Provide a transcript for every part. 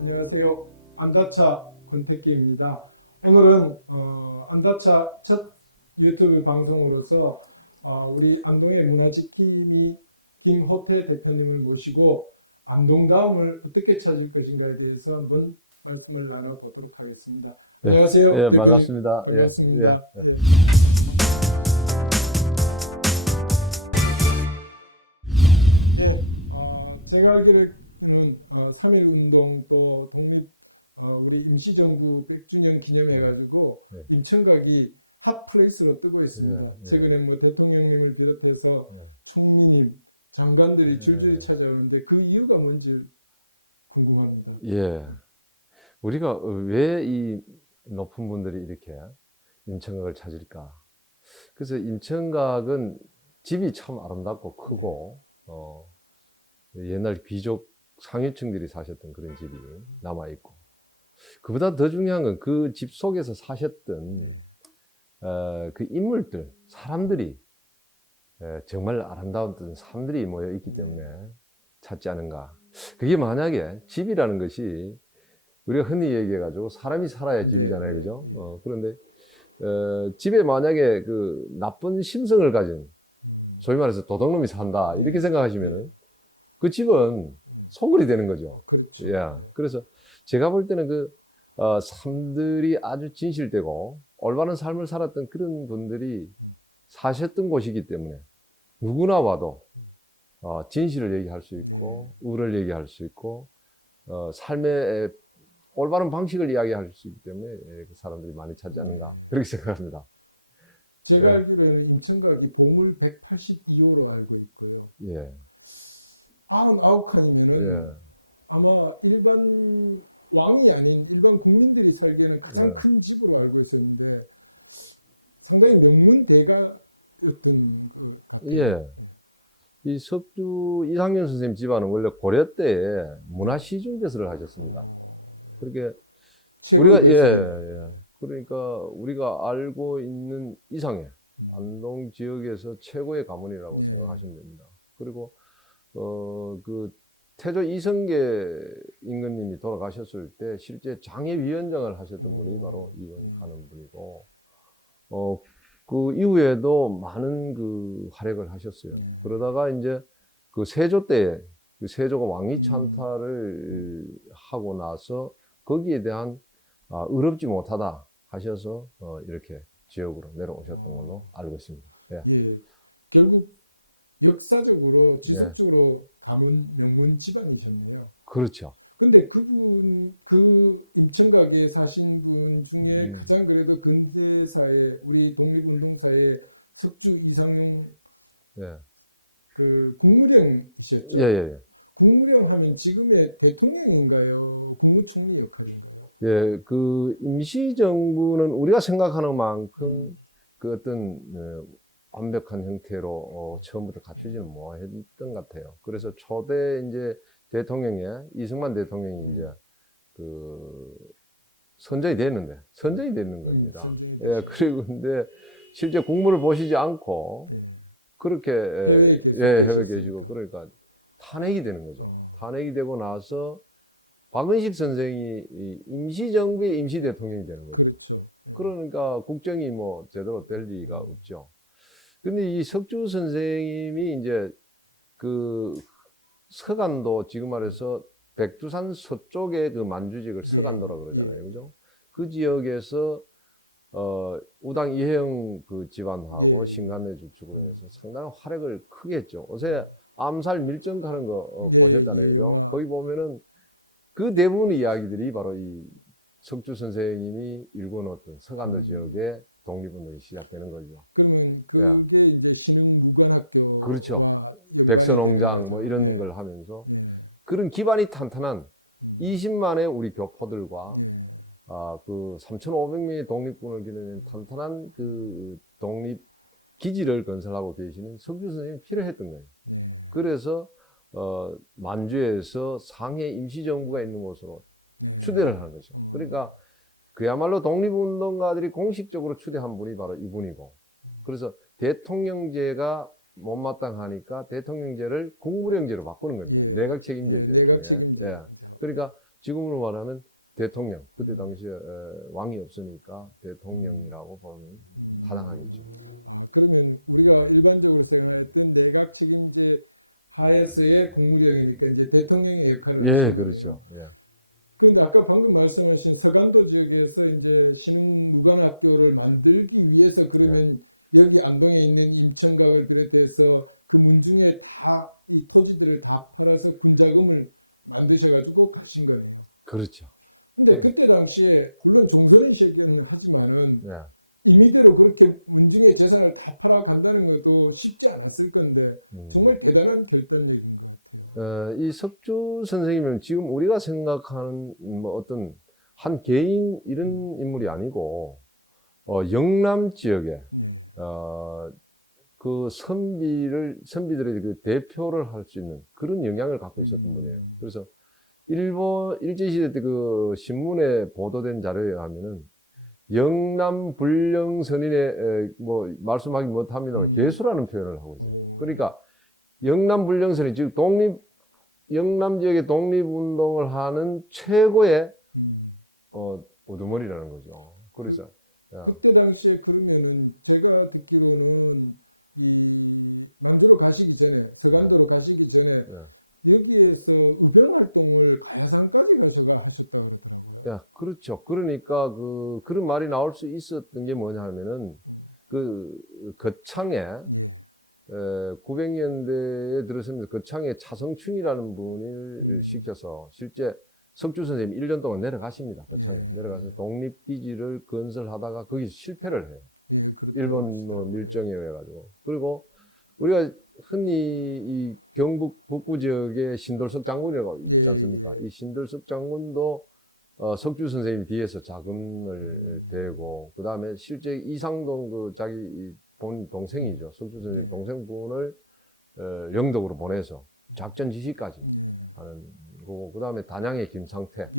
안녕하세요. 안다차 권택기입니다. 오늘은 안다차 첫 유튜브 방송으로서 우리 안동의 문화지킴이 김호태 대표님을 모시고 안동다움을 어떻게 찾을 것인가에 대해서 한번 말씀을 나눠보도록 하겠습니다. 네. 안녕하세요. 예, 대표님. 반갑습니다. 반갑습니다. 예, 예. 예. 예, 제가 알기로는 3.1 운동 또 독립 우리 임시정부 100주년 기념해가지고 네. 임청각이 핫플레이스로 뜨고 있습니다. 네, 네. 최근에 뭐 대통령님을 비롯해서 네. 총리님, 장관들이 줄줄이 네. 찾아오는데 그 이유가 뭔지 궁금합니다. 예. 우리가 왜 이 높은 분들이 이렇게 임청각을 찾을까? 그래서 임청각은 집이 참 아름답고 크고, 옛날 귀족 상류층들이 사셨던 그런 집이 남아있고, 그보다 더 중요한 건 그 집 속에서 사셨던 네. 그 인물들, 사람들이 정말 아름다운 삶들이 모여 있기 때문에 네. 찾지 않은가. 그게 만약에 집이라는 것이 우리가 흔히 얘기해가지고 사람이 살아야 집이잖아요, 네, 그죠? 네, 예. 그런데 집에 만약에 그 나쁜 심성을 가진 소위 말해서 도둑놈이 산다 이렇게 예. 생각하시면 예. 그 집은 소굴이 되는 거죠. 그렇죠. 예. 예. 그래서 제가 볼 때는 그 삶들이 아주 진실되고 올바른 삶을 살았던 그런 분들이 사셨던 곳이기 때문에 누구나 와도 진실을 얘기할 수 있고 네. 의를 얘기할 수 있고 삶의 올바른 방식을 이야기할 수 있기 때문에 그 사람들이 많이 찾지 않는가 네. 그렇게 생각합니다. 제가 네. 알기로는 임청각이 보물 182호로 알고 있고요. 예. 99칸이면은 예. 아마 일반 왕이 아닌 일반 국민들이 살기에는 가장 네. 큰 집으로 알고 있었는데 상당히 명문대가였던 것 같아요. 예. 이 석주 이상년 선생님 집안은 원래 고려 때에 문화시중제설을 하셨습니다. 그렇게 최고의 우리가- 교수님. 예. 그러니까 우리가 알고 있는 이상의 안동 지역에서 최고의 가문이라고 네. 생각하시면 됩니다. 그리고 그 태조 이성계 임금님이 돌아가셨을 때 실제 장애위원장을 하셨던 분이 바로 이하는 분이고 그 이후에도 많은 그 활약을 하셨어요. 네. 그러다가 이제 그 세조 때 그 세조가 왕위 찬탈을 하고 나서 거기에 대한 의롭지 못하다 하셔서 이렇게 지역으로 내려오셨던 걸로 알고 있습니다. 예. 예. 결국 역사적으로 지속적으로 가문 명문 집안이셨네요. 그렇죠. 근데 그분 그 임청각에 사신 분 중에 가장 그래도 근대사에 우리 독립운동사에 석주 이상용 예. 그 국무령이셨죠. 예, 예, 국무령 하면 지금의 대통령인가요? 국무총리 역할인가요? 예, 그 임시정부는 우리가 생각하는 만큼 그 어떤 완벽한 형태로 처음부터 갖추지는 못했던 것 같아요. 그래서 초대 이제 대통령에 이승만 대통령이 이제 그 선정이 됐는데 선정이 됐는 겁니다. 선정이 예, 되신 그리고 근데 실제 국무를 모시지 않고 예. 그렇게 해외에 계속 해외에 계셨으니까. 계시고 그러니까 탄핵이 되는 거죠. 어. 탄핵이 되고 나서 박은식 선생이 이 임시정부의 임시 대통령이 되는 거죠. 그렇죠. 예. 그러니까 국정이 뭐 제대로 될 리가 없죠. 근데 이 석주 선생님이 이제 그 서간도 지금 말해서 백두산 서쪽의 그 만주직을 서간도라고 그러잖아요. 예. 그죠? 그 지역에서 우당 이혜영 그 집안하고 예. 신간내 주축을 해서 상당한 활약을 크게 했죠. 요새 암살 밀정하는 거 예, 보셨잖아요. 예, 영화. 거기 보면은 그 대부분의 이야기들이 바로 이 석주 선생님이 일궈놓던 서간도 지역의 독립운동이 시작되는 거죠. 그러면 그게 이제 신흥무관학교와 그렇죠. 연관이 되는 백설농장 거죠. 뭐 이런 예. 걸 하면서 예. 그런 기반이 탄탄한 20만의 우리 교포들과 예. 그 3,500명의 독립군을 기르는 탄탄한 그 독립 기지를 건설하고 계시는 석주 선생님이 필요했던 거예요. 예. 그래서 만주에서 상해 임시정부가 있는 곳으로 네. 추대를 하는 거죠. 그러니까 그야말로 독립운동가들이 공식적으로 추대한 분이 바로 이분이고, 그래서 대통령제가 못마땅하니까 대통령제를 국무령제로 바꾸는 거죠. 예. 내각 책임제. 예. 내각 책임제. 그러니까 지금으로 말하면 대통령. 그때 당시에 왕이 없으니까 대통령이라고 보면 타당하겠죠. 아, 그러면 우리가 일반적으로 생각했던 내각 책임제 하에서의 국무령이니까 이제 대통령의 역할을 하신 거네요. 그렇죠. 예. 그런데 아까 방금 말씀하신 서간도 지역에서 이제 신흥 무관학교를 만들기 위해서 그러면 여기 안동에 있는 임청각을 비롯해서 그 문중에 다 이 토지들을 다 팔아서 군자금을 만드셔가지고 가신 거네요. 그렇죠. 근데 그때 당시에 물론 종선이시긴 하지만은 예. 임의대로 그렇게 문중의 재산을 다 팔아 간다는 것도 쉽지 않았을 건데 정말 대단한 결단력인 것 같아요. 이 석주 선생님은 지금 우리가 생각하는 뭐 어떤 한 개인 이런 인물이 아니고 영남 지역에 네. 그 선비들의 그 대표를 할 수 있는 그런 영향을 갖고 있었던 거예요. 그래서 일제시대 때 그 신문에 보도된 자료에 의하면은 영남 불령 선인의 뭐 말씀하기 못합니다만 개수라는 표현을 하고 있어요. 그러니까 영남 불령 선인 즉 영남 지역의 독립운동을 하는 최고의 우두머리라는 거죠. 그래서 그때 당시에 그러면은 제가 듣기로는 이 만주로 가시기 전에 서간도로 가시기 전에 여기에서 의병 활동을 가야산까지 가셔가 하셨다 그러더라고요. 야, 그렇죠. 그러니까 그런 말이 나올 수 있었던 게 뭐냐면은 그 거창에 예. 900년대에 들어서면서 거창에 차성춘이라는 분을 시켜서 실제 석주 선생님이 1년 동안 내려가십니다. 내려가서 독립기지를 건설하다가 거기서 실패를 해요. 예, 그렇다고 일본 하시더라고요. 일정에 의해 가지고. 그리고 우리가 흔히 이 경북 북부 지역에 신돌석 장군이라고 있지 않습니까? 이 신돌석 장군도 석주 선생님 뒤에서 자금을 대고 그다음에 실제 이상동 그 자기 동생이죠. 석주 선생님 동생분을 영덕으로 보내서 작전 지시까지 하는 거고 그다음에 단양의 김상태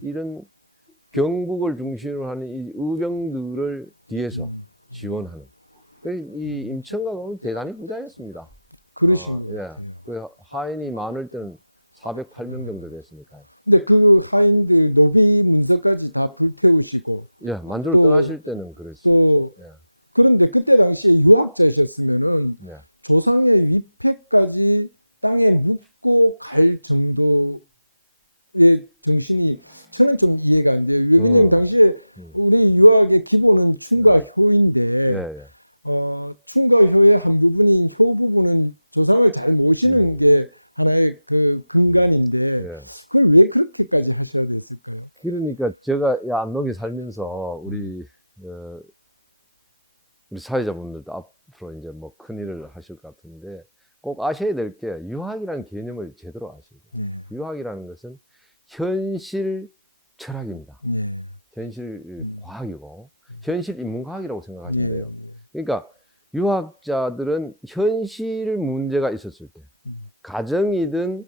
이런 경북을 중심으로 하는 이 의병들을 뒤에서 지원하는 이 임청각은 대단히 부자였습니다. 그러신 것 같아요. 그래서 하인이 많을 때는 408명 정도 됐으니까요. 근데 그 하인들 노비 문서까지 다 불태우시고 만주를 떠나실 때는 그랬어요. 또 그런데 그때 당시에 유학자셨으면은 조상의 위패까지 땅에 묻고 갈 정도의 정신이 저는 좀 이해가 안 돼요. 왜냐하면 당시에 우리 유학의 기본은 충과 효인데 충과 효의 한 부분인 효 부분은 조상을 잘 모시는 게 하나의 그 근간인데 그걸 왜 그렇게까지 하셔야 됐을까요? 그러니까 제가 안동에 살면서 우리 사회자분들도 앞으로 이제 뭐 큰 일을 하실 것 같은데 꼭 아셔야 될 게 유학이라는 개념을 제대로 아셔야 돼요. 유학이라는 것은 현실 철학입니다. 현실 과학이고 현실 인문과학이라고 생각하시면 돼요. 그러니까 유학자들은 현실 문제가 있었을 때 가정이든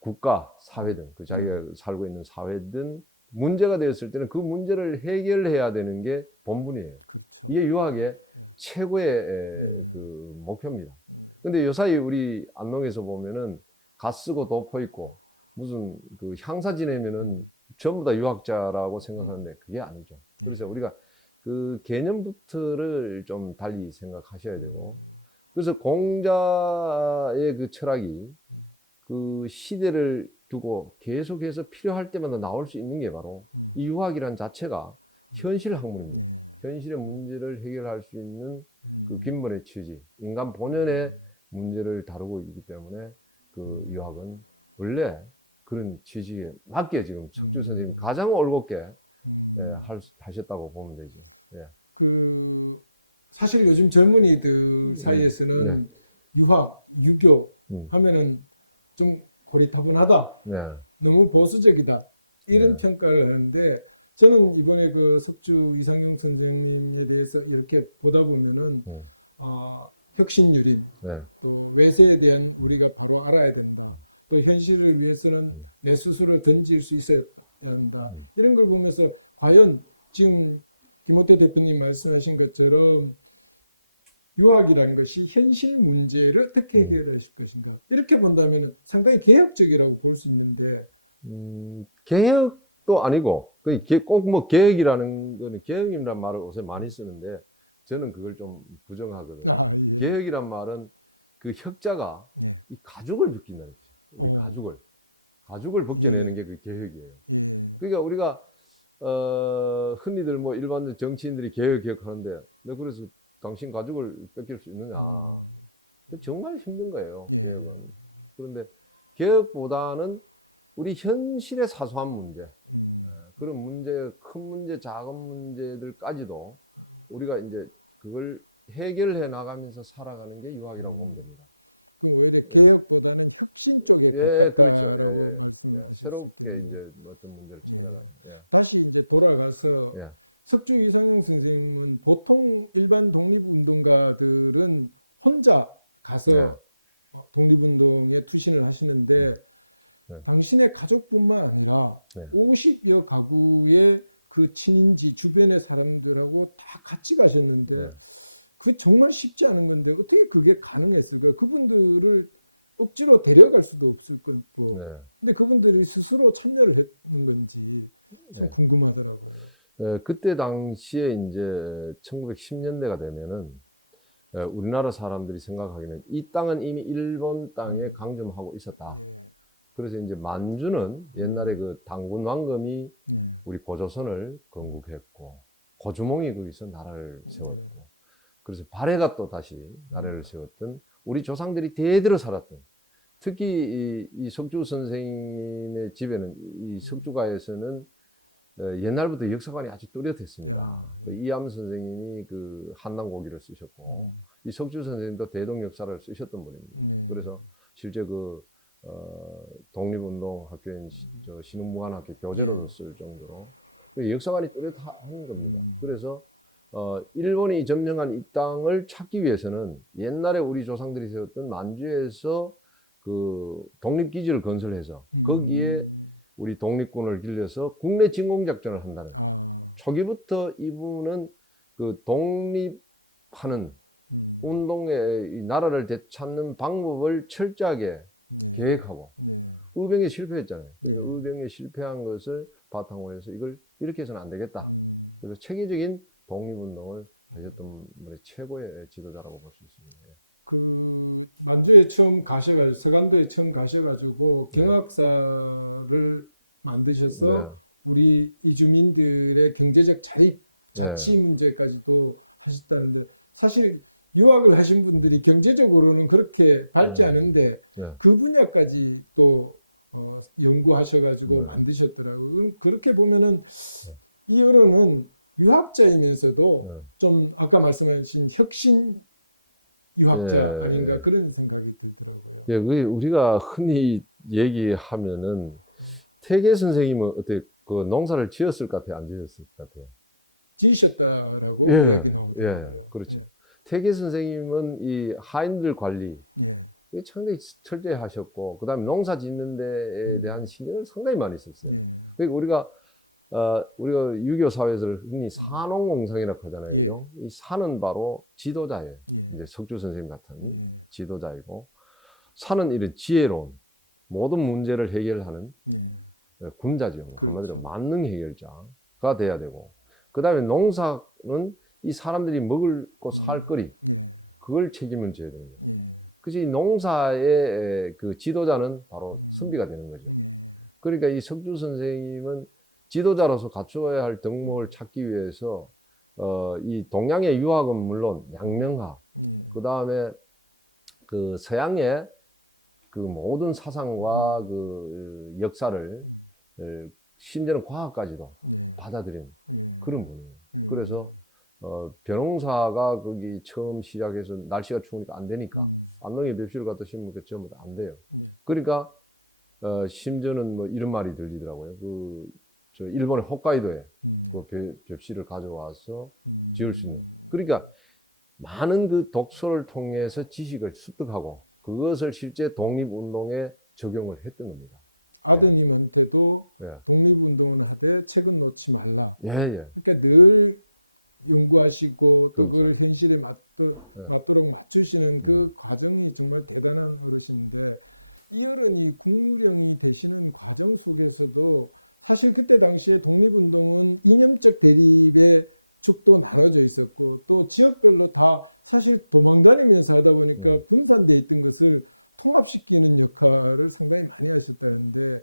국가, 사회든 그 자기가 살고 있는 사회든 문제가 되었을 때는 그 문제를 해결해야 되는 게 본분이에요. 그렇죠. 이게 유학의 최고의 그 목표입니다. 근데 요사이 우리 안동에서 보면은 가 쓰고 도포 있고 무슨 그 향사 지내면은 전부 다 유학자라고 생각하는데 그게 아니죠. 그래서 우리가 그 개념부터를 좀 달리 생각하셔야 되고 그래서 공자의 그 철학이 그 시대를 두고 계속해서 필요할 때마다 나올 수 있는 게 바로 이 유학이라는 자체가 현실 학문입니다. 현실의 문제를 해결할 수 있는 그 빈번의 취지, 인간 본연의 문제를 다루고 있기 때문에 그 유학은 원래 그런 취지에 맞게 지금 석주 선생님이 가장 올곧게 하셨다고 보면 되죠. 그 사실 요즘 젊은이들 사이에서는 유학, 유교 하면은 좀 고리타분하다, 너무 보수적이다 이런 평가를 하는데 저는 이번에 그 석주 이상용 선생님에 대해서 이렇게 보다 보면은 혁신유림, 또 외세에 대한 우리가 바로 알아야 된다. 또 현실을 위해서는 내 스스로 던질 수 있어야 한다. 이런 걸 보면서 과연 지금 김호태 대표님 말씀하신 것처럼 유학이란 것이 현실 문제를 어떻게 해결하실 것인가 이렇게 본다면 상당히 개혁적이라고 볼 수 있는데 개혁도 아니고 꼭 뭐 개혁이라는 거는 개혁이라는 말을 요새 많이 쓰는데 저는 그걸 좀 부정하거든요. 아, 예. 개혁이란 말은 그 혁자가 예. 이 가죽을 벗긴다는 거죠. 가죽을 벗겨내는 게 그 개혁이에요. 예. 그러니까 우리가 흔히들 뭐 일반 정치인들이 개혁하는데 내가 그래서 당신 가죽을 뺏길 수 있느냐? 그 정말 힘든 거예요. 예. 개혁은. 그런데 개혁보다는 우리 현실의 사소한 문제, 그런 문제, 큰 문제, 작은 문제들까지도 우리가 이제 그걸 해결해 나가면서 살아가는 게 유학이라고 보면 됩니다. 그럼 오히려 개혁보다는 혁신 쪽에 가깝다라고 그렇죠. 말씀하실 수 새롭게 있겠네요. 이제 어떤 문제를 예. 제기하는. 다시 이제 돌아가서 예. 석주 이상영 선생님은 보통 일반 독립운동가들은 혼자 가서 독립운동에 투신을 하시는데 당신의 가족뿐만 아니라 50여 가구의 그 친인지 주변의 사람들하고 다 같이 가셨는데 그 정말 쉽지 않은 건데 어떻게 그게 가능했을까요? 그분들을 억지로 데려갈 수도 없을 거고 근데 그분들이 스스로 참여를 했는 건지 참 궁금하더라고요. 그때 당시에 이제 1910년대가 되면은 우리나라 사람들이 생각하기는 이 땅은 이미 일본 땅에 강점하고 있었다. 그래서 이제 만주는 옛날에 그 당군 왕검이 우리 고조선을 건국했고 고주몽이 거기서 나라를 세웠고 그래서 발해가 또 다시 나라를 세웠던 우리 조상들이 대대로 살았던 특히 이 석주 선생님의 집에는 이 석주가에서는 옛날부터 역사관이 아주 뚜렷했습니다. 이암 선생님이 그 한남고기를 쓰셨고 이 석주 선생님도 대동 역사를 쓰셨던 분입니다. 그래서 실제 그 독립운동 학교인 신흥무관학교 교재를 쓸 정도로 역사관이 뚜렷한 겁니다. 그래서 일본이 점령한 이 땅을 찾기 위해서는 옛날에 우리 조상들이 세웠던 만주에서 그 독립기지를 건설해서 거기에 우리 독립군을 길러서 국내 진공작전을 한다는 거예요. 초기부터 이분은 그 독립하는 운동의 나라를 되찾는 방법을 철저하게 계획하고 의병에 실패했잖아요. 의병에 실패한 것을 바탕으로 해서 이걸 이렇게 해서는 안 되겠다. 그래서 체계적인 독립운동을 하셨던 분의 최고의 지도자라고 볼 수 있습니다. 그 만주에 처음 가셔가지고 서간도에 처음 가셔가지고 경학사를 만드셔서 우리 이주민들의 경제적 자립 자치 문제까지도 하셨다는데 사실 유학을 하신 분들이 경제적으로는 그렇게 밝지 않은데 그 분야까지 또 연구하셔가지고 만드셨더라고요. 그렇게 보면은 이 어른은 유학자이면서도 좀 아까 말씀하신 혁신 유학자 아닌가 그런 생각이 들더라고요. 우리가 흔히 얘기하면은 태계 선생님은 어떻게 그 농사를 지었을 것 같아요? 안 지었을 것 같아요? 지으셨다라고 이야기 나오더라고요. 그렇죠. 태계 선생님은 이 하인들 관리 상당히 철저히 하셨고, 그 다음에 농사 짓는 데에 대한 신경을 상당히 많이 썼어요. 그러니까 우리가 6.25 사회에서 흔히 산업공상이라고 하잖아요. 이 산은 바로 지도자예요. 이제 석주 선생님 같은 지도자이고, 산은 이런 지혜로운 모든 문제를 해결하는 군자죠. 그렇죠. 만능 해결자가 돼야 되고, 그 다음에 농사는 이 사람들이 먹고 살 거리, 그걸 책임을 져야 되는 거예요. 그래서 이 농사의 그 지도자는 바로 선비가 되는 거죠. 그러니까 이 석주 선생님은 지도자로서 갖추어야 할 덕목을 찾기 위해서 이 동양의 유학은 물론 양명화, 그 다음에 그 서양의 그 모든 사상과 그 역사를 심지어는 과학까지도 받아들이는 그런 분이에요. 그래서 벼농사가 거기 처음 시작해서 날씨가 추우니까 안 되니까 안농에 맵시를 갖다 심으면 그 전부 다 안 돼요. 그러니까 심지어는 뭐 이런 말이 들리더라고요. 저 일본의 홋카이도에 그 벽시를 가져와서 지을 수 있는. 그러니까 많은 그 독서를 통해서 지식을 습득하고 그것을 실제 독립운동에 적용을 했던 겁니다. 아드님한테도 독립운동을 하되 책은 놓지 말라. 그러니까 늘 연구하시고 또 그걸 현실에 맞도록 맞추시는 그 과정이 정말 대단한 어르신인데 이어른이 국무령이 되시는 과정 속에서도 사실 그때 당시에 독립운동은 이념적 대립의 축도 나눠져 있었고 또 지역별로 다 사실 도망다니면서 하다 보니까 분산되어 있던 것을 통합시키는 역할을 상당히 많이 하셨다는데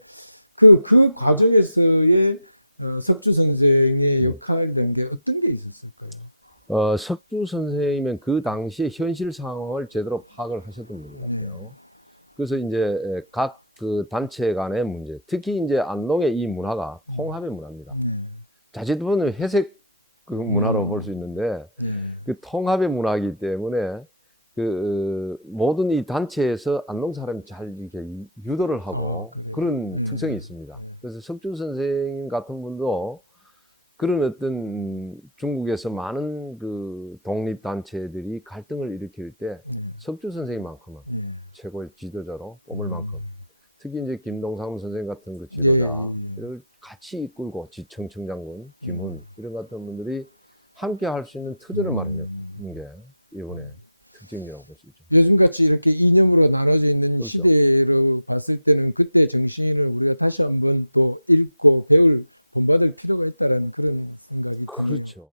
그 과정에서의 석주 선생의 역할이라는 게 어떤 게 있었을까요? 석주 선생님은 그 당시에 현실 상황을 제대로 파악을 하셨던 분이에요. 네. 그래서 이제 각 그 단체 간의 문제, 특히 이제 안동의 이 문화가 통합의 문화입니다. 네. 자칫 보면 회색 그 문화로 볼 수 있는데 네. 그 통합의 문화이기 때문에 그 모든 이 단체에서 안동 사람이 잘 이렇게 유도를 하고 그래요? 그런 네. 특성이 있습니다. 네. 그래서 석주 선생님 같은 분도 그런 어떤 중국에서 많은 그 독립 단체들이 갈등을 일으킬 때 네. 석주 선생님만큼은 네. 최고의 지도자로 뽑을 만큼 특히 이제 김동삼 선생 같은 그 예, 지도자를 같이 이끌고 지청청 장군, 김훈 이런 같은 분들이 함께 할 수 있는 터전을 마련하는 게 이번에 특징이라고 볼 수 있죠. 요즘같이 이렇게 이념으로 나눠져 있는 시대로 봤을 때는 그때 정신을 우리가 다시 한번 또 읽고 배울 본받을 필요가 있다는 그런 생각이 드네요. 그렇죠.